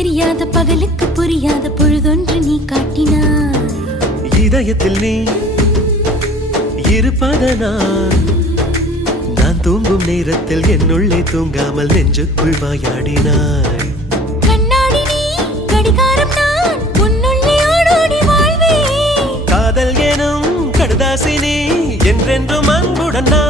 தெரியாத பகலுக்கு புரியாத பொழுதொன்று நீ காட்டினாய். இதயத்தில் நீ இருப்பதனால் நான் தூங்கும் நேரத்தில் என்னுள்ளே தூங்காமல் நெஞ்சுக்குள் வாயாடினாய். கண்ணாடி நீ கடிகாரம் நான் உன்னுள்ளே ஓடோடி வாழ்வே. காதல் எனும் கடுதாசி நீ என்றென்றும் அன்புடன் நான்